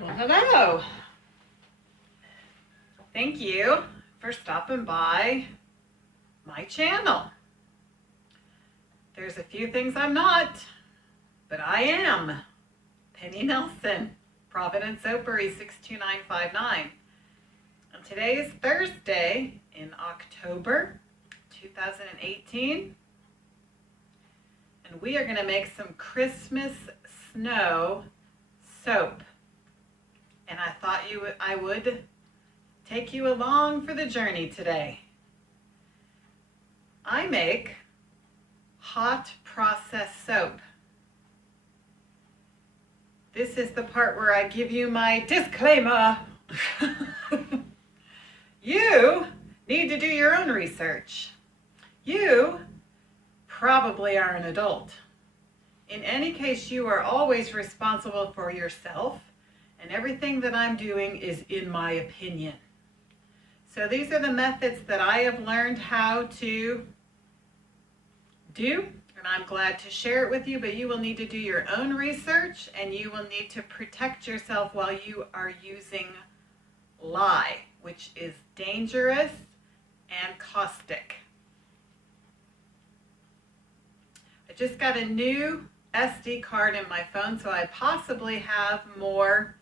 Well, hello. Thank you for stopping by my channel. There's a few things I'm not, but I am. Penny Nelson, Providence, Opry 62959. And today is Thursday in October 2018. And we are going to make some Christmas snow soap. And I thought I would take you along for the journey today. I make hot process soap. This is the part where I give you my disclaimer. You need to do your own research. You probably are an adult. In any case, you are always responsible for yourself, and everything that I'm doing is in my opinion. So these are the methods that I have learned how to do, and I'm glad to share it with you, but you will need to do your own research, and you will need to protect yourself while you are using lye, which is dangerous and caustic. I just got a new SD card in my phone, so I possibly have more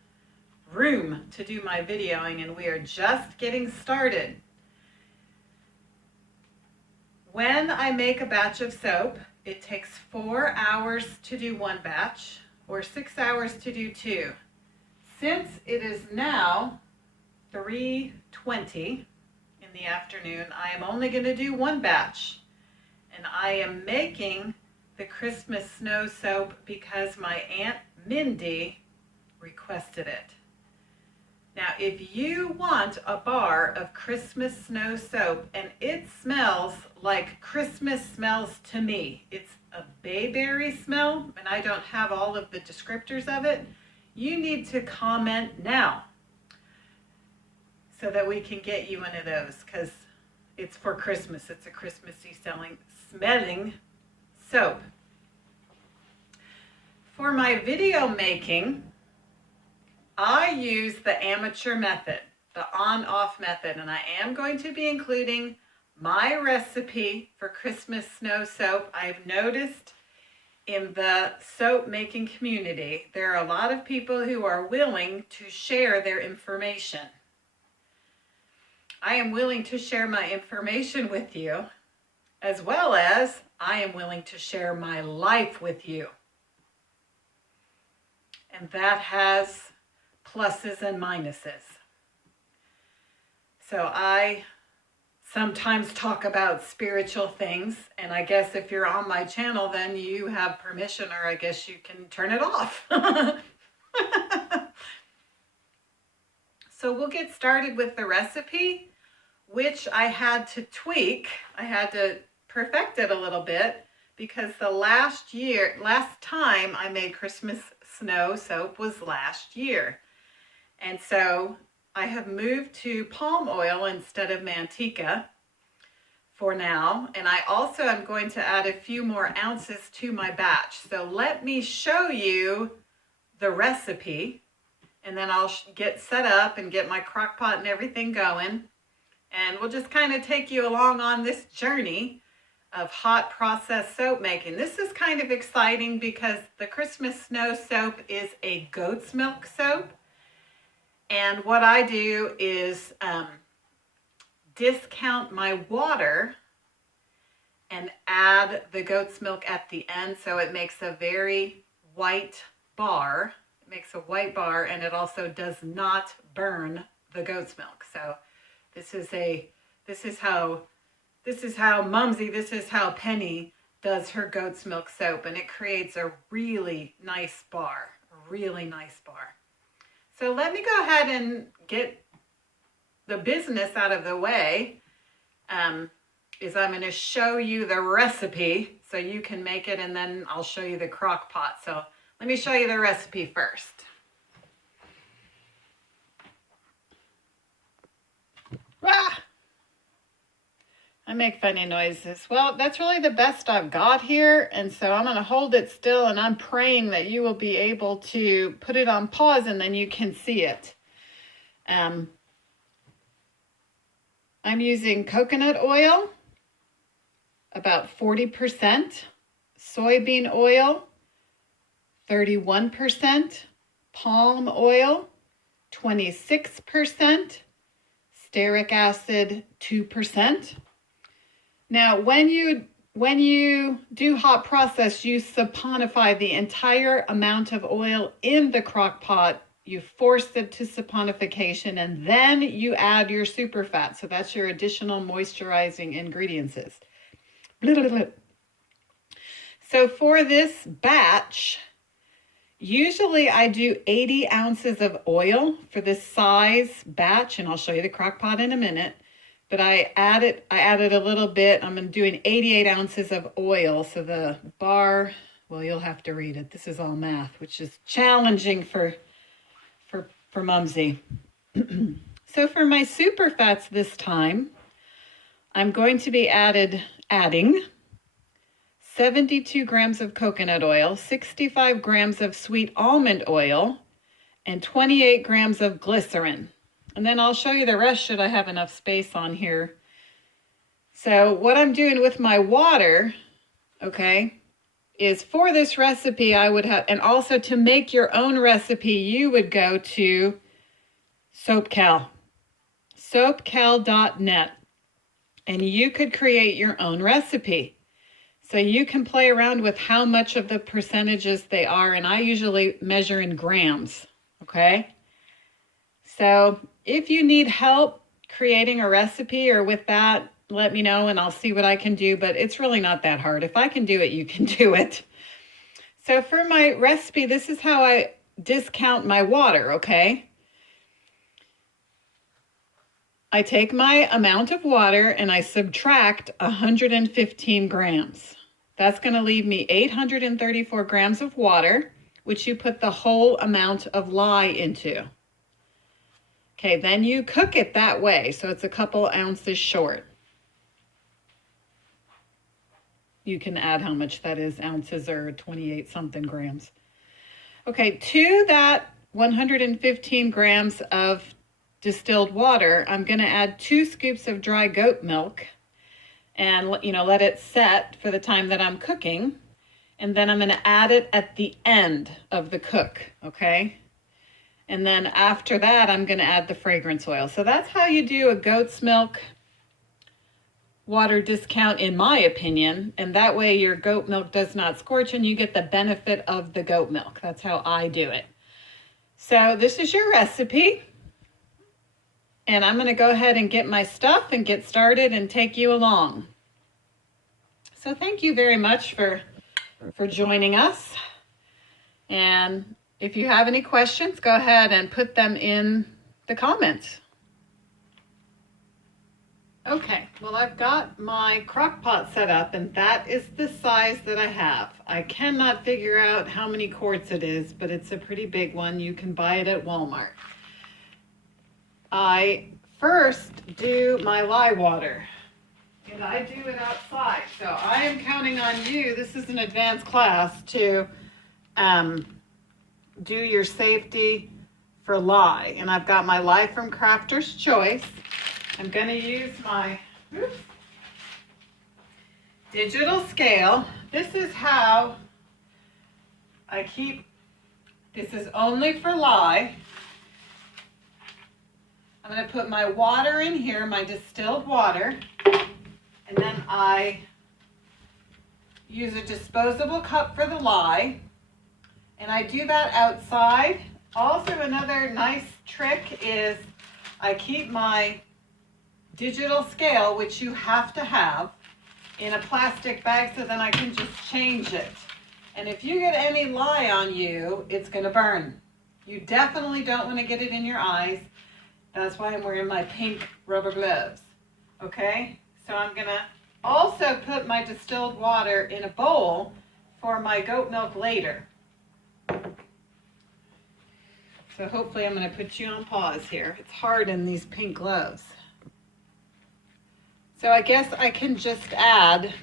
room to do my videoing, and we are just getting started. When I make a batch of soap, it takes 4 hours to do one batch or 6 hours to do two. Since it is now 3:20 in the afternoon, I am only going to do one batch, and I am making the Christmas snow soap because my Aunt Mindy requested it. Now, if you want a bar of Christmas snow soap, and it smells like Christmas smells to me, it's a bayberry smell, and I don't have all of the descriptors of it, you need to comment now so that we can get you one of those, because it's for Christmas. It's a Christmassy smelling soap. For my video making, I use the amateur method, the on-off method, and I am going to be including my recipe for Christmas snow soap. I've noticed in the soap making community, there are a lot of people who are willing to share their information. I am willing to share my information with you, as well as I am willing to share my life with you. And that has pluses and minuses. So I sometimes talk about spiritual things, and I guess if you're on my channel, then you have permission, or I guess you can turn it off. So we'll get started with the recipe, which I had to tweak. I had to perfect it a little bit because the last time I made Christmas snow soap was last year. And so I have moved to palm oil instead of manteca for now. And I also am going to add a few more ounces to my batch. So let me show you the recipe, and then I'll get set up and get my crock pot and everything going. And we'll just kind of take you along on this journey of hot process soap making. This is kind of exciting because the Christmas snow soap is a goat's milk soap. And what I do is discount my water and add the goat's milk at the end, so it makes a very white bar. It makes a white bar, and it also does not burn the goat's milk. So this is how Mumsy, this is how Penny does her goat's milk soap, and it creates a really nice bar, a really nice bar. So let me go ahead and get the business out of the way. I'm going to show you the recipe so you can make it, and then I'll show you the crock pot. So let me show you the recipe first. Ah! I make funny noises. Well, that's really the best I've got here, and so I'm going to hold it still, and I'm praying that you will be able to put it on pause and then you can see it. I'm using coconut oil, about 40%, soybean oil, 31%, palm oil, 26%, stearic acid, 2%. Now, when you do hot process, you saponify the entire amount of oil in the crock pot. You force it to saponification, and then you add your super fat. So that's your additional moisturizing ingredients. So for this batch, usually I do 80 ounces of oil for this size batch, and I'll show you the crock pot in a minute. But I added a little bit. I'm doing 88 ounces of oil. So the bar, well, you'll have to read it. This is all math, which is challenging for Mumsy. So for my super fats this time, I'm going to be adding 72 grams of coconut oil, 65 grams of sweet almond oil, and 28 grams of glycerin. And then I'll show you the rest should I have enough space on here. So what I'm doing with my water, okay, is for this recipe I would have, and also to make your own recipe, you would go to SoapCal, soapcal.net, and you could create your own recipe. So you can play around with how much of the percentages they are, and I usually measure in grams, okay? So if you need help creating a recipe or with that, let me know and I'll see what I can do, but it's really not that hard. If I can do it, you can do it. So for my recipe, this is how I discount my water, okay? I take my amount of water and I subtract 115 grams. That's going to leave me 834 grams of water, which you put the whole amount of lye into. Okay, then you cook it that way, so it's a couple ounces short. You can add how much that is, ounces or 28 something grams. Okay, to that 115 grams of distilled water, I'm going to add 2 scoops of dry goat milk and let it set for the time that I'm cooking. And then I'm going to add it at the end of the cook, okay? And then after that, I'm going to add the fragrance oil. So that's how you do a goat's milk water discount, in my opinion. And that way your goat milk does not scorch and you get the benefit of the goat milk. That's how I do it. So this is your recipe. And I'm going to go ahead and get my stuff and get started and take you along. So thank you very much for joining us. And if you have any questions, go ahead and put them in the comments. Okay, well, I've got my crock pot set up, and that is the size that I have. I cannot figure out how many quarts it is, but it's a pretty big one. You can buy it at Walmart. I first do my lye water, and I do it outside. So I am counting on you, this is an advanced class, to do your safety for lye. And I've got my lye from Crafter's Choice. I'm going to use my digital scale. This is how I keep, this is only for lye. I'm going to put my water in here, my distilled water, and then I use a disposable cup for the lye. And I do that outside. Also, another nice trick is I keep my digital scale, which you have to have, in a plastic bag so then I can just change it. And if you get any lye on you, it's going to burn. You definitely don't want to get it in your eyes. That's why I'm wearing my pink rubber gloves. Okay? So I'm going to also put my distilled water in a bowl for my goat milk later. So hopefully I'm going to put you on pause here. It's hard in these pink gloves. So I guess I can just add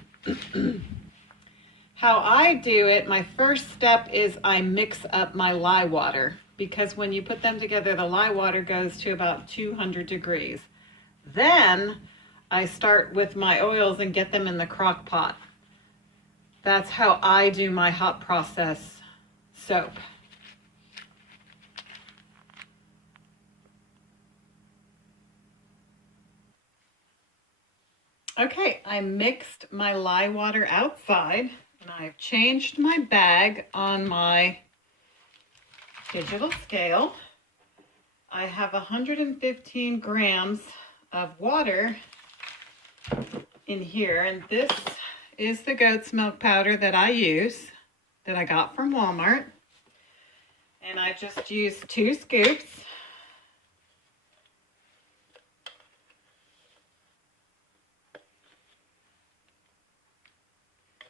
how I do it. My first step is I mix up my lye water, because when you put them together, the lye water goes to about 200 degrees. Then I start with my oils and get them in the crock pot. That's how I do my hot process soap. Okay, I mixed my lye water outside, and I've changed my bag on my digital scale. I have 115 grams of water in here, and this is the goat's milk powder that I use, that I got from Walmart. And I just used 2 scoops.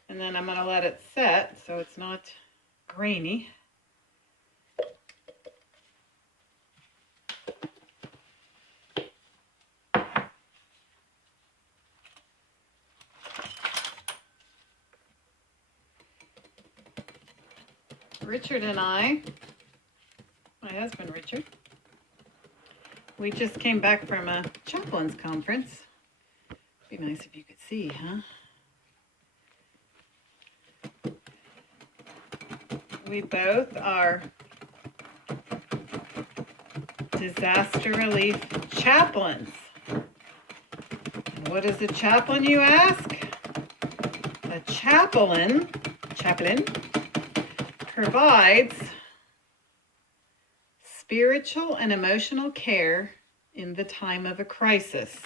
And then I'm going to let it set so it's not grainy. Richard and I, my husband Richard, we just came back from a chaplain's conference. Be nice if you could see, huh? We both are disaster relief chaplains. And what is a chaplain, you ask? A chaplain provides spiritual and emotional care in the time of a crisis.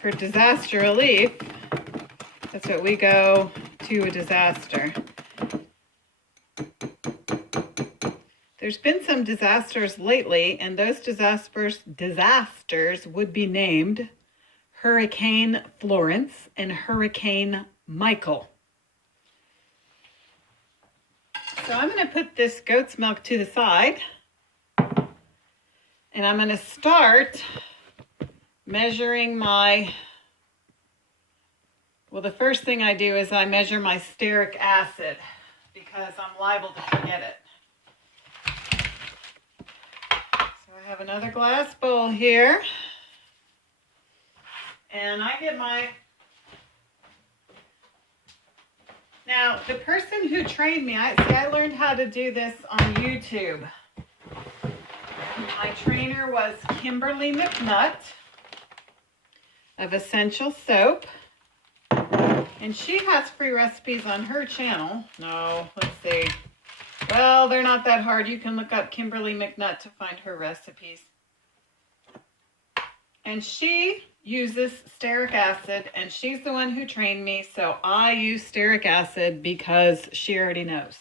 For disaster relief, that's what we go to a disaster. There's been some disasters lately, and those disasters would be named Hurricane Florence and Hurricane Michael. So I'm going to put this goat's milk to the side, and I'm going to start measuring my, well, the first thing I do is I measure my stearic acid, because I'm liable to forget it. So I have another glass bowl here, and I get my, now the person who trained me, I learned how to do this on YouTube. My trainer was Kimberly McNutt of Essential Soap, and she has free recipes on her channel. No, let's see. Well, they're not that hard. You can look up Kimberly McNutt to find her recipes. And she uses stearic acid, and she's the one who trained me, so I use stearic acid because she already knows.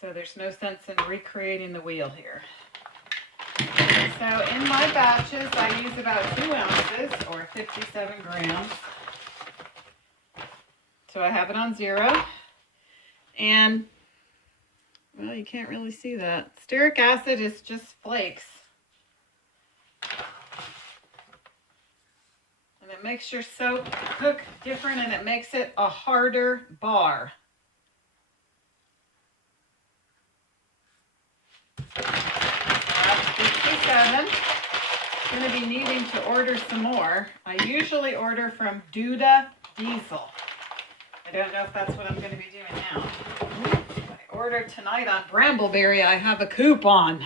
So there's no sense in recreating the wheel here. So in my batches, I use about 2 ounces, or 57 grams. So I have it on 0. And, well, you can't really see that. Stearic acid is just flakes. And it makes your soap cook different, and it makes it a harder bar. That's 57. I'm going to be needing to order some more. I usually order from Duda Diesel. I don't know if that's what I'm going to be doing now. I ordered tonight on Brambleberry. I have a coupon.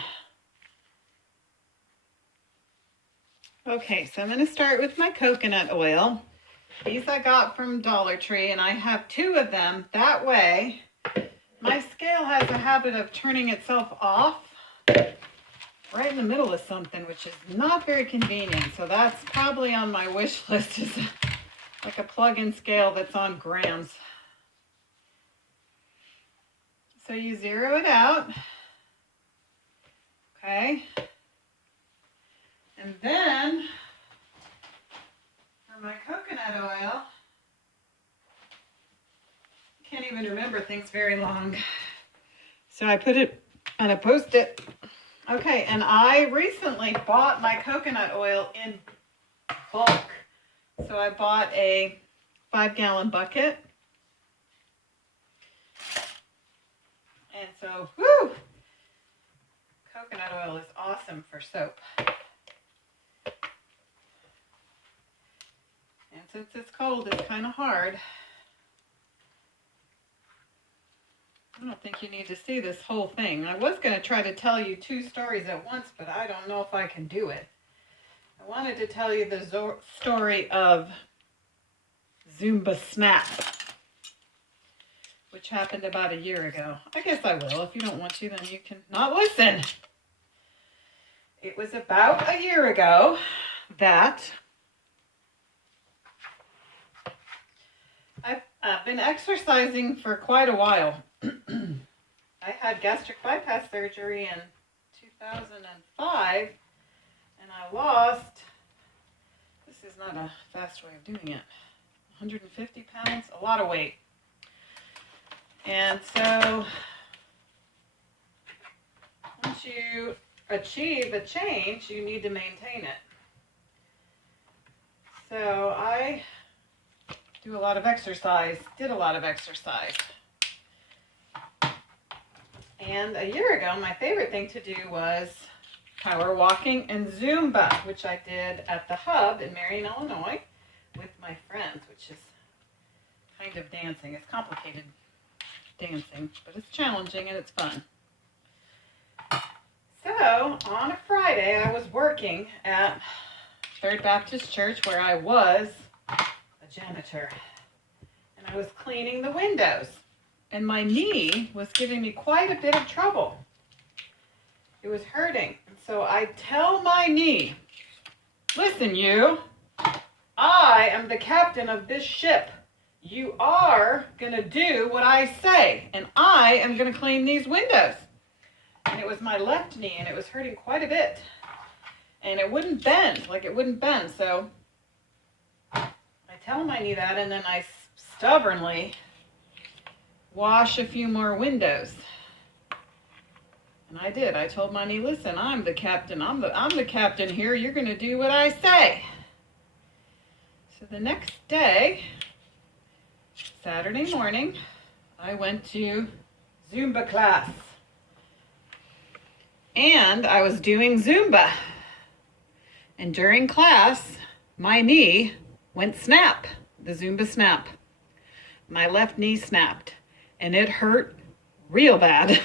Okay, so I'm going to start with my coconut oil. These I got from Dollar Tree, and I have 2 of them. That way, my scale has a habit of turning itself off right in the middle of something, which is not very convenient. So that's probably on my wish list, is like a plug-in scale that's on grams. So you zero it out. Okay. And then, for my coconut oil, I can't even remember things very long. So I put it on a Post-it. Okay, and I recently bought my coconut oil in bulk. So I bought a 5-gallon bucket. And so, whoo! Coconut oil is awesome for soap. And since it's cold, it's kind of hard. I don't think you need to see this whole thing. I was going to try to tell you 2 stories at once, but I don't know if I can do it. I wanted to tell you the story of Zumba Snap, which happened about a year ago. I guess I will. If you don't want to, then you can not listen. It was about a year ago that I've been exercising for quite a while. I had gastric bypass surgery in 2005, and I lost, this is not a fast way of doing it, 150 pounds, a lot of weight. And so once you achieve a change, you need to maintain it. So I did a lot of exercise. And a year ago, my favorite thing to do was power walking and Zumba, which I did at the Hub in Marion, Illinois, with my friends, which is kind of dancing. It's complicated dancing, but it's challenging and it's fun. So on a Friday, I was working at Third Baptist Church where I was a janitor, and I was cleaning the windows, and my knee was giving me quite a bit of trouble. It was hurting, and so I tell my knee, listen, you, I am the captain of this ship. You are going to do what I say, and I am going to clean these windows. And it was my left knee, and it was hurting quite a bit. And it wouldn't bend, so I tell my knee that, and then I stubbornly wash a few more windows. And I did. I told my knee, listen, I'm the captain. I'm the captain here. You're going to do what I say. So the next day, Saturday morning, I went to Zumba class. And I was doing Zumba. And during class, my knee went snap, the Zumba snap. My left knee snapped, and it hurt real bad.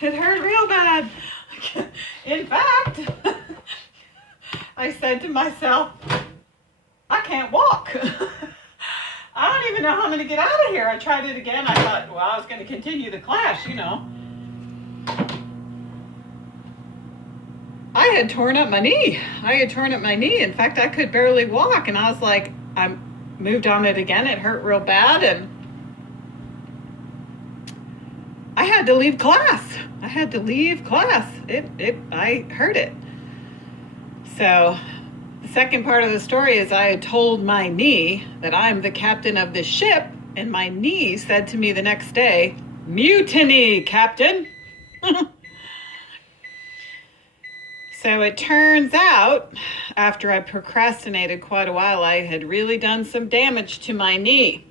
It hurt real bad. In fact, I said to myself, I can't walk. I don't even know how I'm going to get out of here. I tried it again. I thought, well, I was going to continue the class, you know. I had torn up my knee. In fact, I could barely walk, and I was like, I moved on it again. It hurt real bad, and I had to leave class. I heard it. So the second part of the story is I had told my knee that I'm the captain of this ship, and my knee said to me the next day, mutiny, Captain. So it turns out, after I procrastinated quite a while, I had really done some damage to my knee.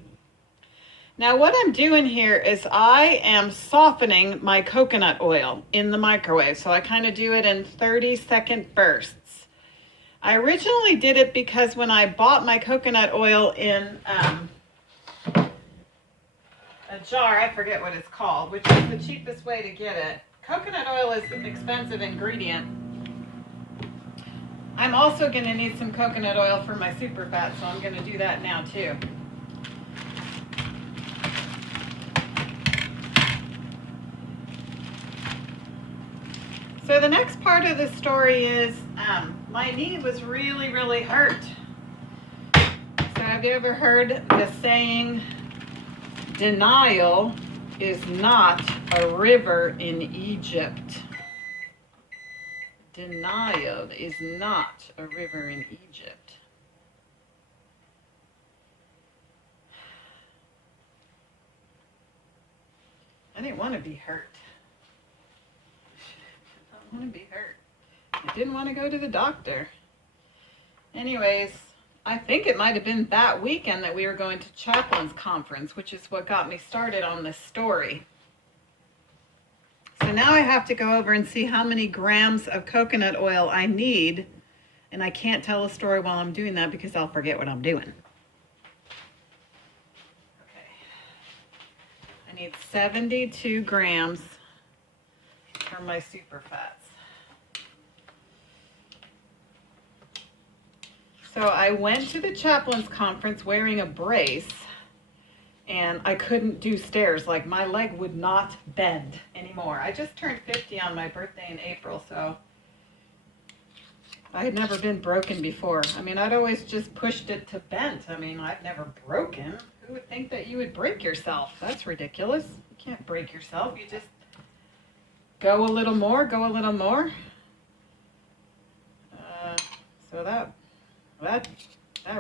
Now what I'm doing here is I am softening my coconut oil in the microwave. So I kind of do it in 30-second bursts. I originally did it because when I bought my coconut oil in a jar, I forget what it's called, which is the cheapest way to get it. Coconut oil is an expensive ingredient. I'm also going to need some coconut oil for my super fat, so I'm going to do that now too. So the next part of the story is my knee was really, really hurt. So have you ever heard the saying, denial is not a river in Egypt? Denial is not a river in Egypt. I didn't want to be hurt. I didn't want to be hurt. I didn't want to go to the doctor. Anyways, I think it might have been that weekend that we were going to Chaplain's Conference, which is what got me started on this story. So now I have to go over and see how many grams of coconut oil I need, and I can't tell a story while I'm doing that because I'll forget what I'm doing. Okay. I need 72 grams for my super fats. So I went to the Chaplain's Conference wearing a brace, and I couldn't do stairs. Like, my leg would not bend anymore. I just turned 50 on my birthday in April, so I had never been broken before. I mean, I'd always just pushed it to bent. I mean, I've never broken. Who would think that you would break yourself? That's ridiculous. You can't break yourself. You just go a little more, go a little more. So that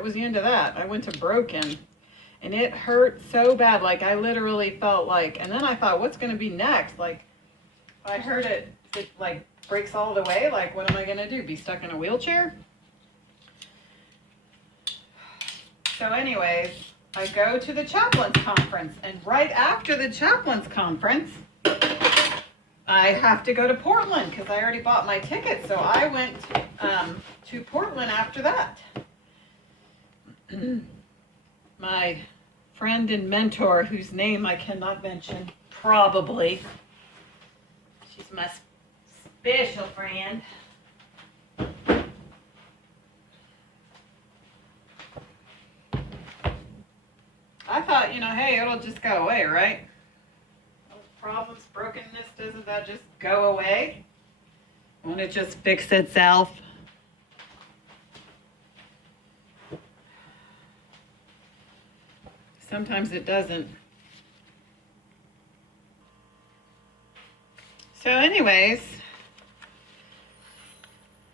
was the end of that. I went to broken, and it hurt so bad. Like, I literally felt like, and then I thought, what's going to be next? Like, if I heard it like breaks all the way, like, what am I going to do? Be stuck in a wheelchair? So anyways, I go to the Chaplain's Conference, and right after the Chaplain's Conference, I have to go to Portland because I already bought my ticket. So I went to Portland after that. My friend and mentor, whose name I cannot mention, probably. She's my special friend. I thought, hey, it'll just go away, right? Problems, brokenness, doesn't that just go away? Won't it just fix itself? Sometimes it doesn't. So anyways,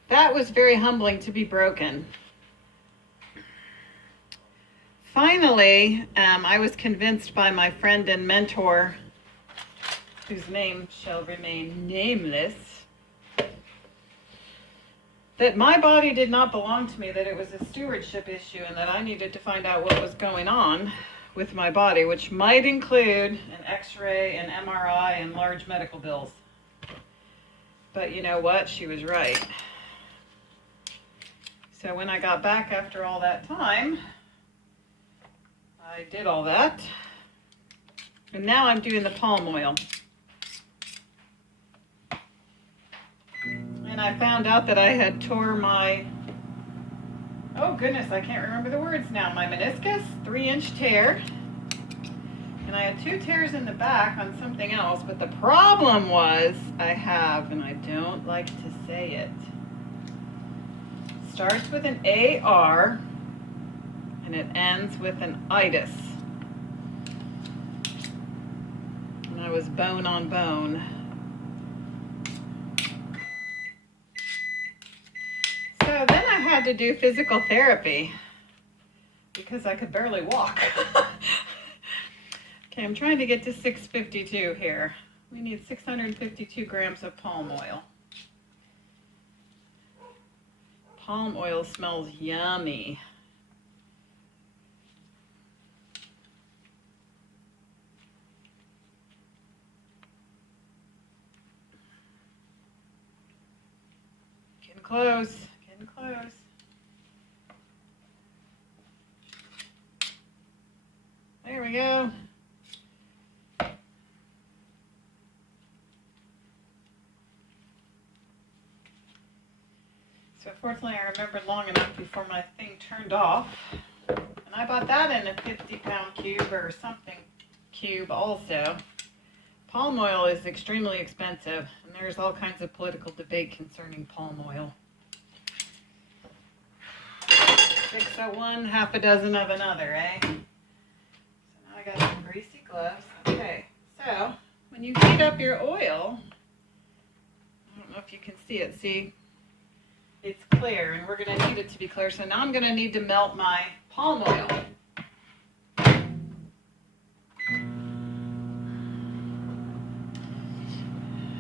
that was very humbling to be broken. Finally, I was convinced by my friend and mentor, whose name shall remain nameless, that my body did not belong to me, that it was a stewardship issue, and that I needed to find out what was going on with my body, which might include an x-ray, an MRI, and large medical bills. But you know what? She was right. So when I got back after all that time, I did all that. And now I'm doing the palm oil. And I found out that I had tore my, oh goodness, I can't remember the words now, my meniscus, 3-inch tear. And I had 2 tears in the back on something else, but the problem was I have, and I don't like to say it, starts with an AR and it ends with an itis. And I was bone on bone. So then I had to do physical therapy because I could barely walk. Okay, I'm trying to get to 652 here. We need 652 grams of palm oil. Palm oil smells yummy. Getting close, getting close. There we go. So fortunately I remembered long enough before my thing turned off. And I bought that in a 50-pound cube or something cube also. Palm oil is extremely expensive, and there's all kinds of political debate concerning palm oil. 6 of one, half a dozen of another, eh? So now I got some greasy gloves. Okay, so when you heat up your oil, I don't know if you can see it, see? It's clear, and we're going to need it to be clear. So now I'm going to need to melt my palm oil.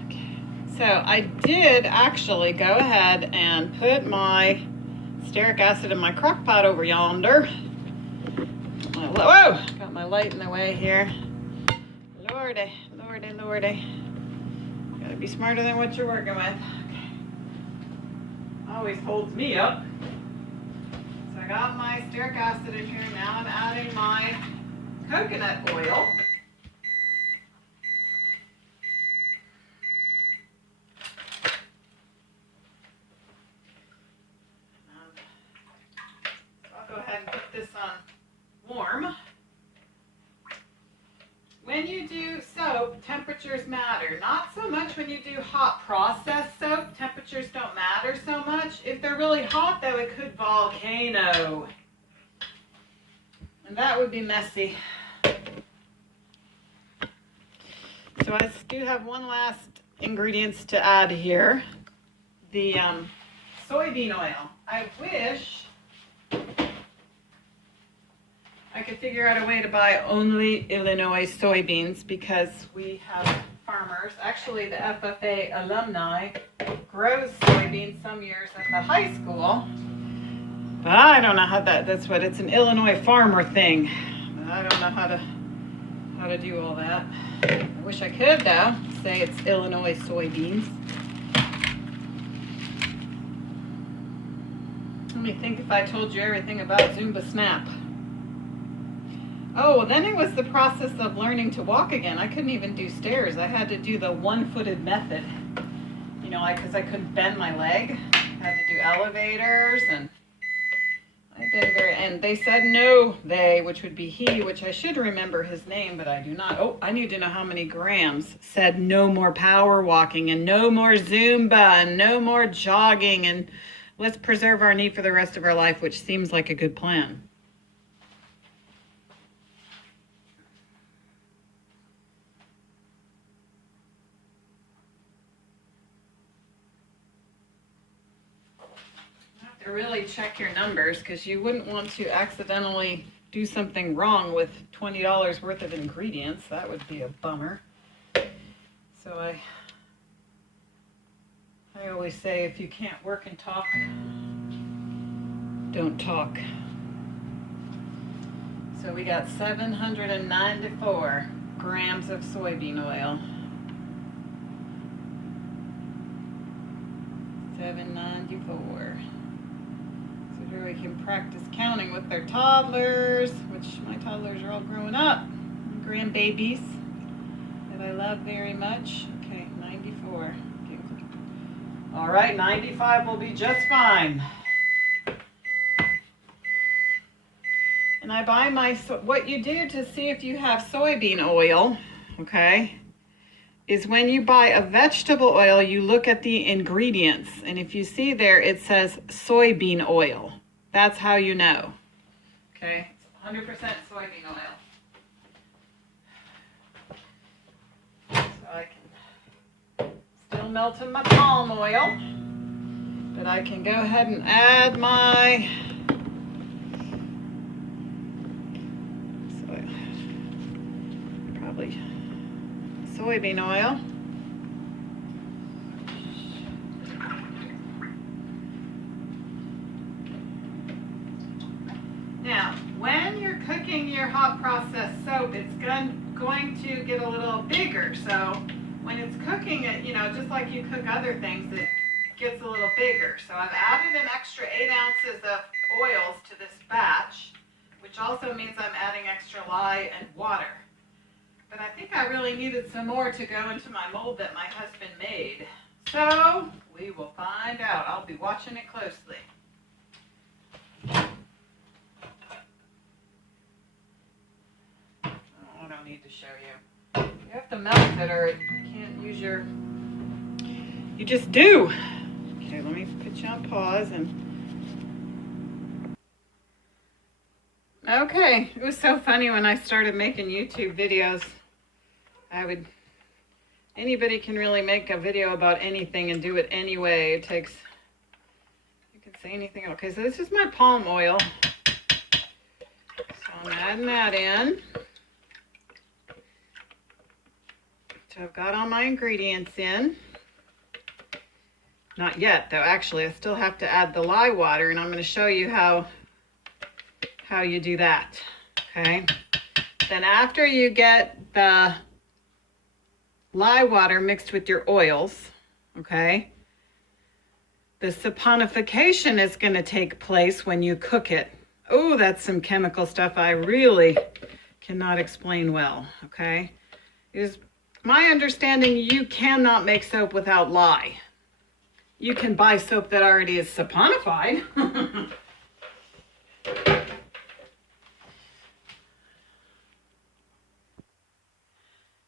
Okay. So I did actually go ahead and put my stearic acid in my crock pot over yonder. Whoa! Got my light in the way here. Lordy, lordy, lordy. Gotta be smarter than what you're working with. Okay. Always holds me up. So I got my stearic acid in here. Now I'm adding my coconut oil. I'll go ahead and put this on warm. When you do soap, temperatures matter. Not so much when you do hot processed soap. Temperatures don't matter so much. If they're really hot, though, it could volcano. And that would be messy. So I do have one last ingredients to add here. The soybean oil. I wish I could figure out a way to buy only Illinois soybeans because we have farmers. Actually, the FFA alumni grows soybeans some years at the high school. But I don't know how that's what, it's an Illinois farmer thing. But I don't know how to do all that. I wish I could though, say it's Illinois soybeans. Let me think if I told you everything about Zumba Snap. Oh, well then it was the process of learning to walk again. I couldn't even do stairs. I had to do the one-footed method. You know, because I couldn't bend my leg. I had to do elevators and and they said no, which would be he, which I should remember his name, but I do not. Oh, I need to know how many grams. Said no more power walking and no more Zumba and no more jogging and let's preserve our knee for the rest of our life, which seems like a good plan. To really check your numbers because you wouldn't want to accidentally do something wrong with $20 worth of ingredients. That would be a bummer. So I always say if you can't work and talk, don't talk. So we got 794 grams of soybean oil. 794. We can practice counting with their toddlers, which my toddlers are all growing up, grandbabies that I love very much. Okay, 94. Okay. All right, 95 will be just fine. And I buy what you do to see if you have soybean oil, okay, is when you buy a vegetable oil, you look at the ingredients. And if you see there, it says soybean oil. That's how you know. Okay, it's 100% soybean oil. So I can still melt in my palm oil, but I can go ahead and add my probably soybean oil. Now, when you're cooking your hot processed soap, it's going to get a little bigger. So when it's cooking it, you know, just like you cook other things, it gets a little bigger. So I've added an extra 8 ounces of oils to this batch, which also means I'm adding extra lye and water. But I think I really needed some more to go into my mold that my husband made. So we will find out. I'll be watching it closely. I don't need to show you. You have to melt it or you can't use your... You just do. Okay, let me put you on pause and... Okay, it was so funny when I started making YouTube videos. Anybody can really make a video about anything and do it anyway. It takes... You can say anything. Okay, so this is my palm oil. So I'm adding that in. So I've got all my ingredients in. Not yet, though. Actually, I still have to add the lye water, and I'm going to show you how you do that. Okay. Then after you get the lye water mixed with your oils, okay, the saponification is going to take place when you cook it. Oh, that's some chemical stuff I really cannot explain well, okay? It is my understanding you cannot make soap without lye. You can buy soap that already is saponified.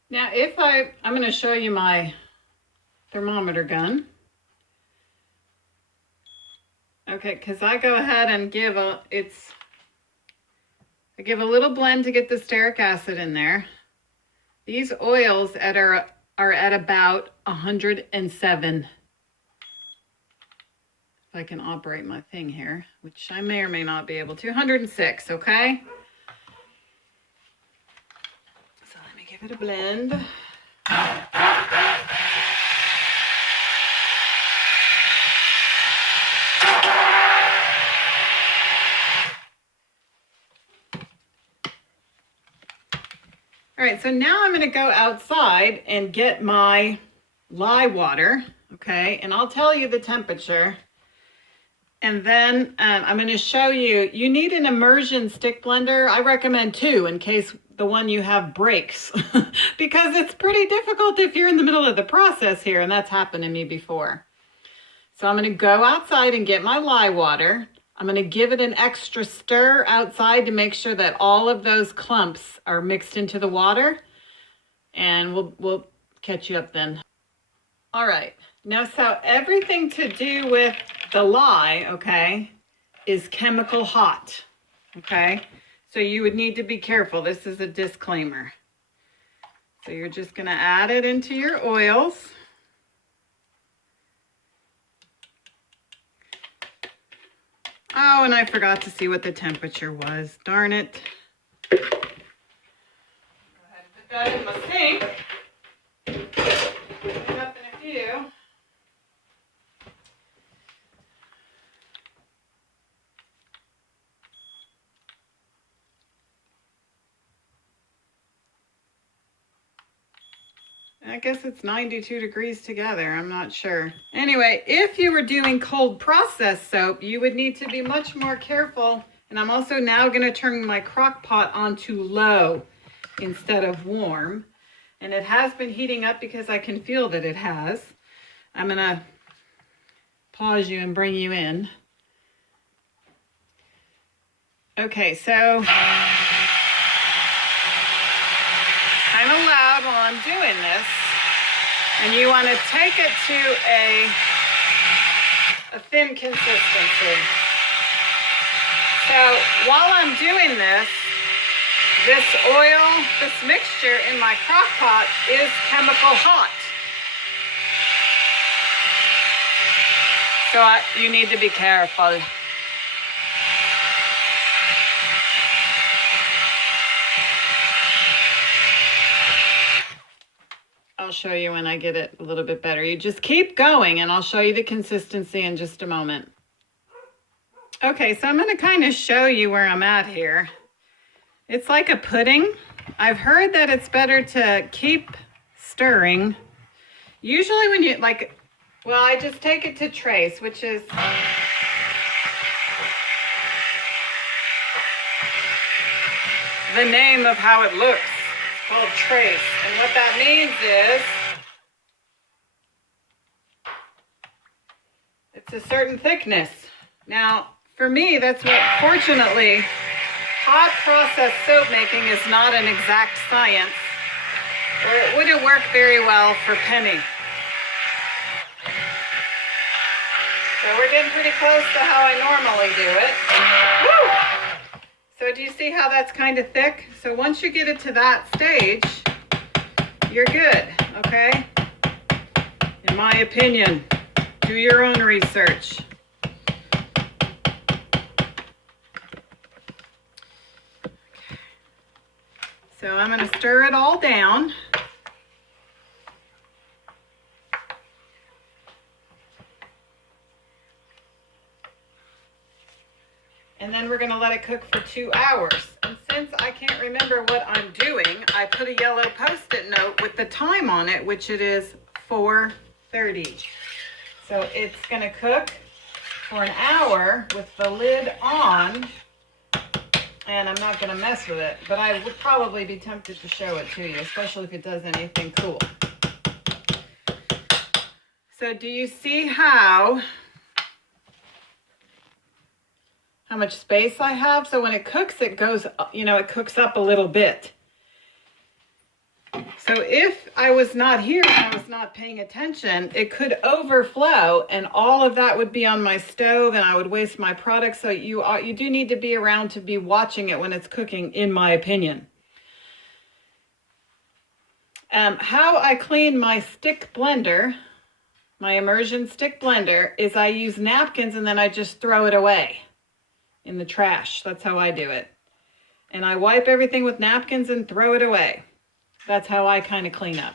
Now, I'm going to show you my thermometer gun. Okay, because I go ahead and give a little blend to get the stearic acid in there. These oils are at about 107. If I can operate my thing here, which I may or may not be able to. 106, okay? So let me give it a blend. All right, so now I'm going to go outside and get my lye water, okay? And I'll tell you the temperature. And then I'm going to show you, you need an immersion stick blender. I recommend 2 in case the one you have breaks because it's pretty difficult if you're in the middle of the process here, and that's happened to me before. So I'm going to go outside and get my lye water. I'm going to give it an extra stir outside to make sure that all of those clumps are mixed into the water, and we'll catch you up then. All right. Now, so everything to do with the lye, okay, is chemical hot, okay? So you would need to be careful. This is a disclaimer. So you're just going to add it into your oils. Oh, and I forgot to see what the temperature was. Darn it. Go ahead and put that in my sink. Clean it up in a few. I guess it's 92 degrees together. I'm not sure. Anyway, if you were doing cold process soap, you would need to be much more careful. And I'm also now going to turn my crock pot onto low instead of warm. And it has been heating up because I can feel that it has. I'm going to pause you and bring you in. Okay, so kind of loud while I'm doing this, and you want to take it to a thin consistency. So while I'm doing this oil, this mixture in my crock pot is chemical hot. So you need to be careful. I'll show you when I get it a little bit better. You just keep going and I'll show you the consistency in just a moment. Okay, so I'm going to kind of show you where I'm at here. It's like a pudding. I've heard that it's better to keep stirring. Usually when you I just take it to trace, which is the name of how it looks. Called trace, and what that means is it's a certain thickness. Now, for me, that's what, fortunately, hot process soap making is not an exact science, or it wouldn't work very well for Penny. So we're getting pretty close to how I normally do it. Woo! So do you see how that's kind of thick? So once you get it to that stage, you're good, okay? In my opinion, do your own research. So I'm going to stir it all down. And then we're gonna let it cook for 2 hours. And since I can't remember what I'm doing, I put a yellow Post-it note with the time on it, which it is 4:30. So it's gonna cook for an hour with the lid on, and I'm not gonna mess with it, but I would probably be tempted to show it to you, especially if it does anything cool. So do you see how much space I have? So when it cooks, it goes, it cooks up a little bit. So if I was not here and I was not paying attention, it could overflow and all of that would be on my stove and I would waste my product. So you do need to be around to be watching it when it's cooking, in my opinion. How I clean my stick blender, my immersion stick blender, is I use napkins and then I just throw it away in the trash. That's how I do it. And I wipe everything with napkins and throw it away. That's how I kind of clean up.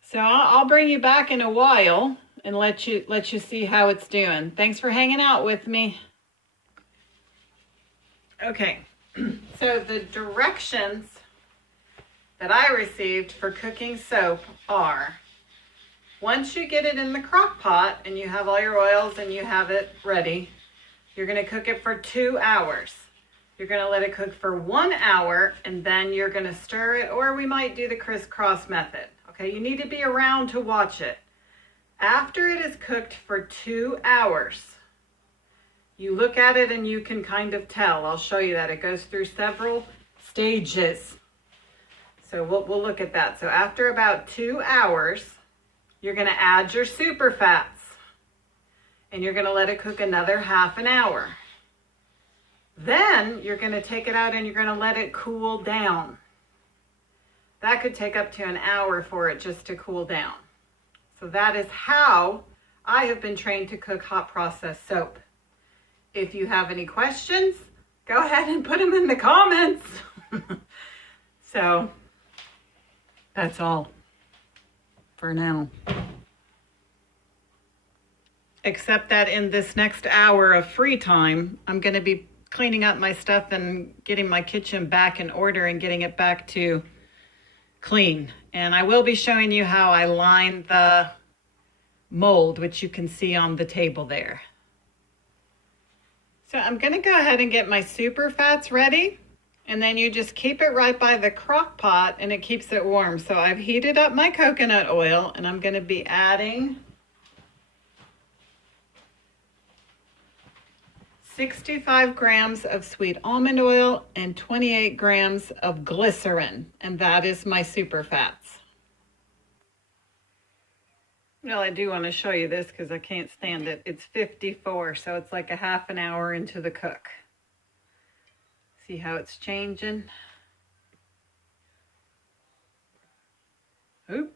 So I'll bring you back in a while and let you see how it's doing. Thanks for hanging out with me. Okay, so the directions that I received for cooking soap are: once you get it in the crock pot and you have all your oils and you have it ready, you're going to cook it for 2 hours. You're going to let it cook for 1 hour and then you're going to stir it, or we might do the crisscross method. Okay, you need to be around to watch it. After it is cooked for 2 hours, you look at it and you can kind of tell. I'll show you that. It goes through several stages. So we'll look at that. So after about 2 hours, you're going to add your super fats and you're going to let it cook another half an hour. Then you're going to take it out and you're going to let it cool down. That could take up to an hour for it just to cool down. So that is how I have been trained to cook hot processed soap. If you have any questions, go ahead and put them in the comments. So that's all for now. Except that in this next hour of free time, I'm going to be cleaning up my stuff and getting my kitchen back in order and getting it back to clean. And I will be showing you how I line the mold, which you can see on the table there. So I'm going to go ahead and get my super fats ready. And then you just keep it right by the crock pot and it keeps it warm. So I've heated up my coconut oil and I'm going to be adding 65 grams of sweet almond oil and 28 grams of glycerin. And that is my super fats. Well, I do want to show you this because I can't stand it. It's 54, so it's like a half an hour into the cook. See how it's changing? Oop.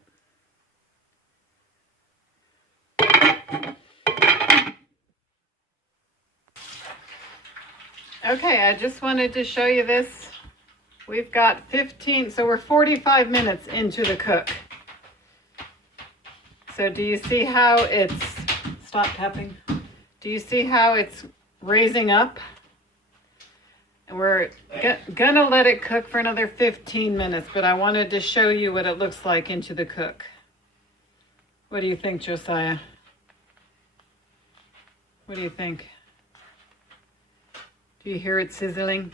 Okay, I just wanted to show you this. We've got 15, so we're 45 minutes into the cook. So do you see how it's, stop tapping. Do you see how it's raising up? And we're gonna let it cook for another 15 minutes, but I wanted to show you what it looks like into the cook. What do you think, Josiah? What do you think? Do you hear it sizzling?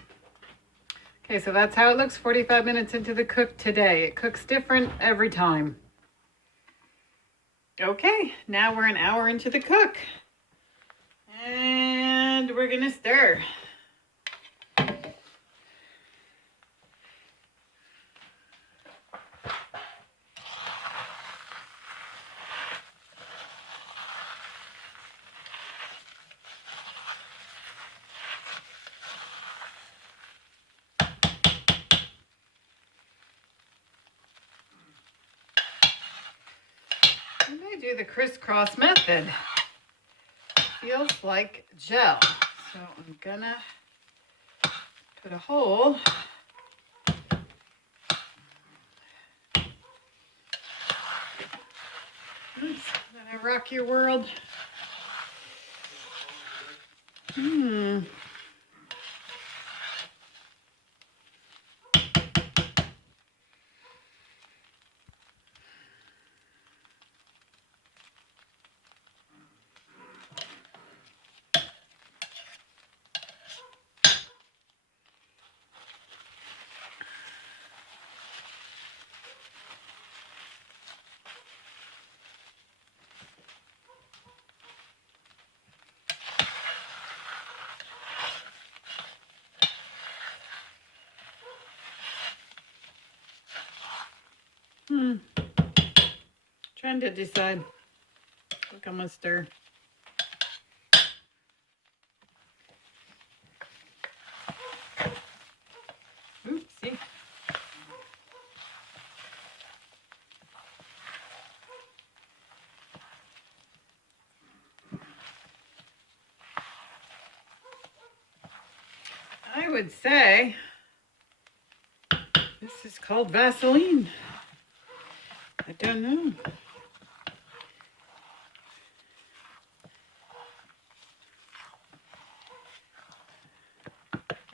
Okay, so that's how it looks 45 minutes into the cook today. It cooks different every time. Okay, now we're an hour into the cook. And we're gonna stir. I may do the crisscross method. Feels like gel. So I'm gonna put a hole. Oops, did I rock your world? Hmm. Trying to decide. Look, I'm gonna stir. Oopsie. I would say this is called Vaseline. I don't know.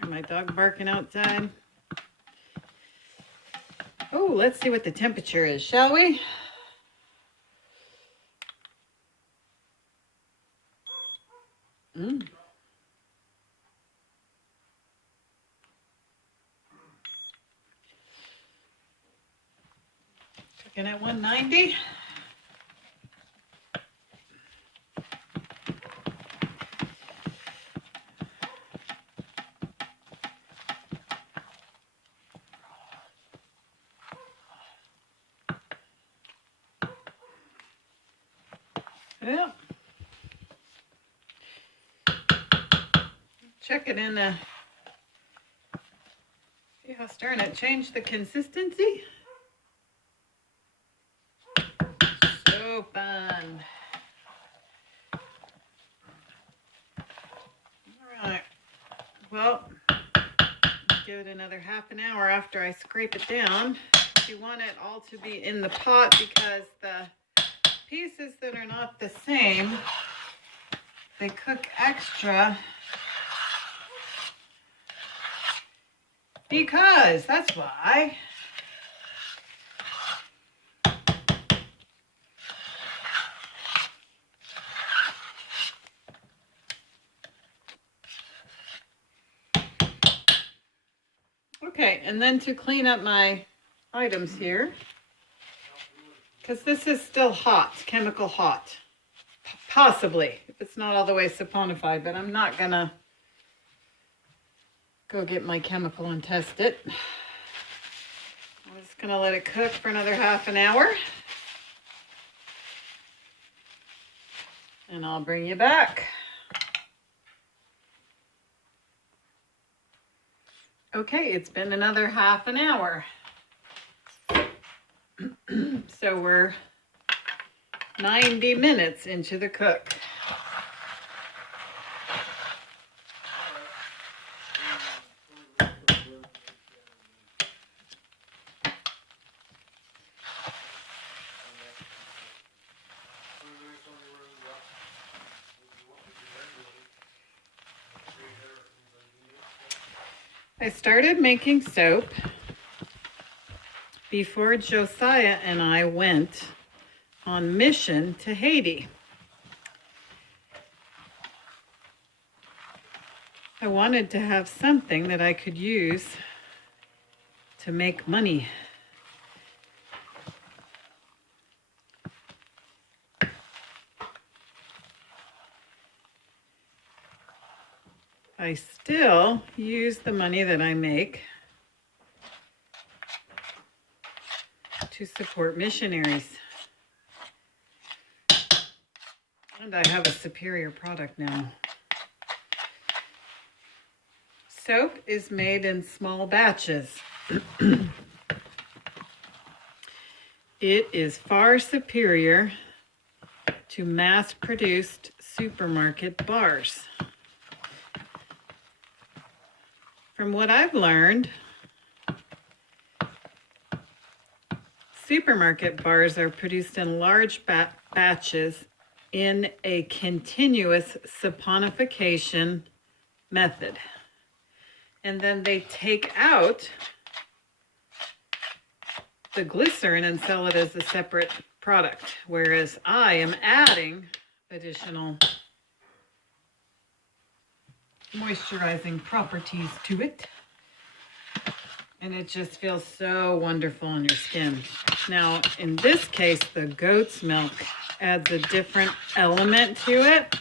My dog barking outside. Oh, let's see what the temperature is, shall we? Cooking at 190. Yeah. Check it in the, see how stirring it changed the consistency? So fun. All right. Well, give it another half an hour after I scrape it down. You want it all to be in the pot because the pieces that are not the same, they cook extra because that's why. Okay, and then to clean up my items here, because this is still hot, chemical hot, possibly, if it's not all the way saponified, but I'm not gonna go get my chemical and test it. I'm just gonna let it cook for another half an hour. And I'll bring you back. Okay, it's been another half an hour. So we're 90 minutes into the cook. I started making soap before Josiah and I went on mission to Haiti. I wanted to have something that I could use to make money. I still use the money that I make to support missionaries. And I have a superior product now. Soap is made in small batches. It is far superior to mass-produced supermarket bars. From what I've learned, supermarket bars are produced in large batches in a continuous saponification method. And then they take out the glycerin and sell it as a separate product, whereas I am adding additional moisturizing properties to it, and it just feels so wonderful on your skin. Now, in this case, the goat's milk adds a different element to it.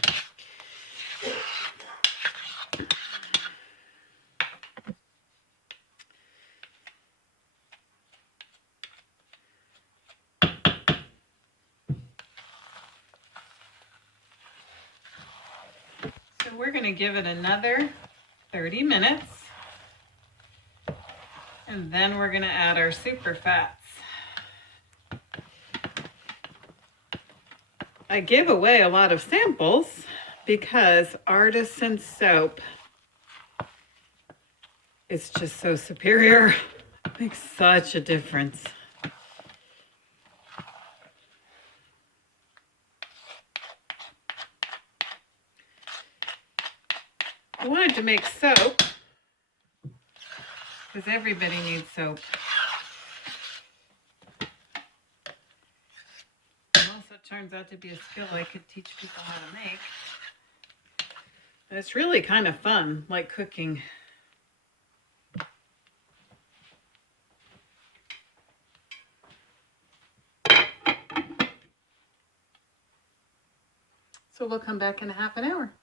So we're going to give it another 30 minutes, and then we're going to add our super fats. I give away a lot of samples because artisan soap is just so superior. It makes such a difference. I wanted to make soap because everybody needs soap. It also turns out to be a skill I could teach people how to make. And it's really kind of fun, like cooking. So we'll come back in a half an hour.